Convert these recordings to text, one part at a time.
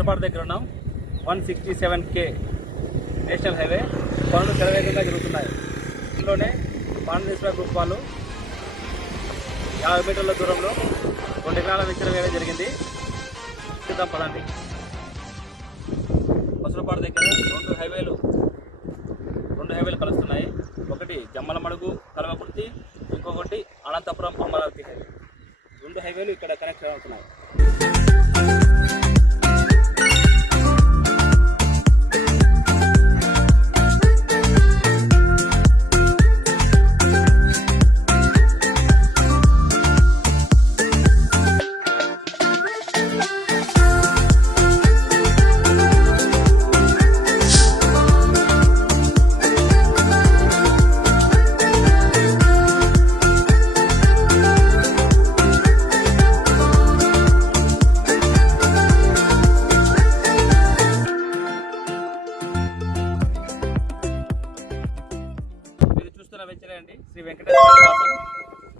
బసరపాడు దగ్గర ఉన్నాం. 167K national highway పనులు శరవేగంగా జరుగుతున్నాయి. ఇందులోనే పాండేశ్వర గ్రూప్ వాళ్ళు 50 మీటర్ల దూరంలో 2 ఎకరాల విస్తరణ వేయడం జరిగింది. చూద్దాం పదండి. బసరపాడు దగ్గర రెండు హైవేలు కలుస్తున్నాయి. ఒకటి జమ్మలమడుగు కల్వకుర్తి, ఇంకొకటి అనంతపురం అమరావతి హైవే. 2 హైవేలు ఇక్కడ కనెక్ట్ అవుతున్నాయి. వెంచర్ అండి, శ్రీ వెంకటేశ్వర నివాసం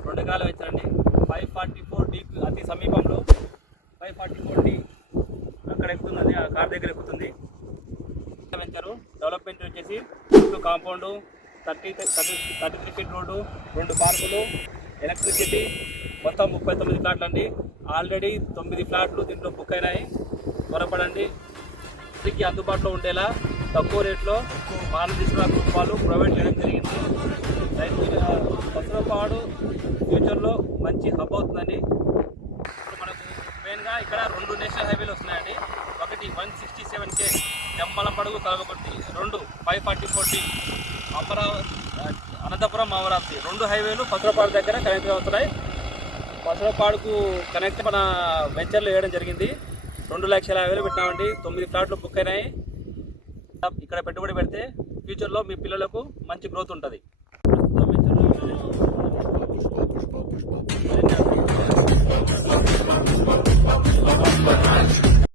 2 ఎకరాల వెంచర్ అండి. 544D అతి సమీపంలో 544D అక్కడ ఎక్కుతుంది, ఆ కార్ దగ్గర ఎక్కుతుంది. వెంచరు డెవలప్మెంట్ వచ్చేసి కాంపౌండ్, 33 ఫీట్ రోడ్డు, 2 పార్కులు, ఎలక్ట్రిసిటీ, మొత్తం 39 ఫ్లాట్లు అండి. ఆల్రెడీ 9 ఫ్లాట్లు దీంట్లో బుక్ అయినాయి. త్వరపడండి. ఇంటికి అందుబాటులో ఉండేలా తక్కువ రేట్లో పాండేశ్వర గ్రూప్ వాళ్ళు ప్రొవైడ్ చేయడం జరిగింది. బసరపాడు ఫ్యూచర్లో మంచి హబ్ అవుతుందండి. ఇప్పుడు మనకు మెయిన్గా ఇక్కడ 2 నేషనల్ హైవేలు వస్తున్నాయండి. ఒకటి 167K జమ్మలమడుగు కల్వకుర్తి, 2 544D అనంతపురం అమరావతి. 2 హైవేలు బసరపాడు దగ్గర కనెక్ట్ అవుతున్నాయి. బసరపాడుకు కనెక్ట్ మన వెంచర్లు వేయడం జరిగింది. 2,50,000 పెట్టినామండి. 9 ఫ్లాట్లు బుక్ అయినాయి. ఇక్కడ పెట్టుబడి పెడితే ఫ్యూచర్లో మీ పిల్లలకు మంచి గ్రోత్ ఉంటుంది.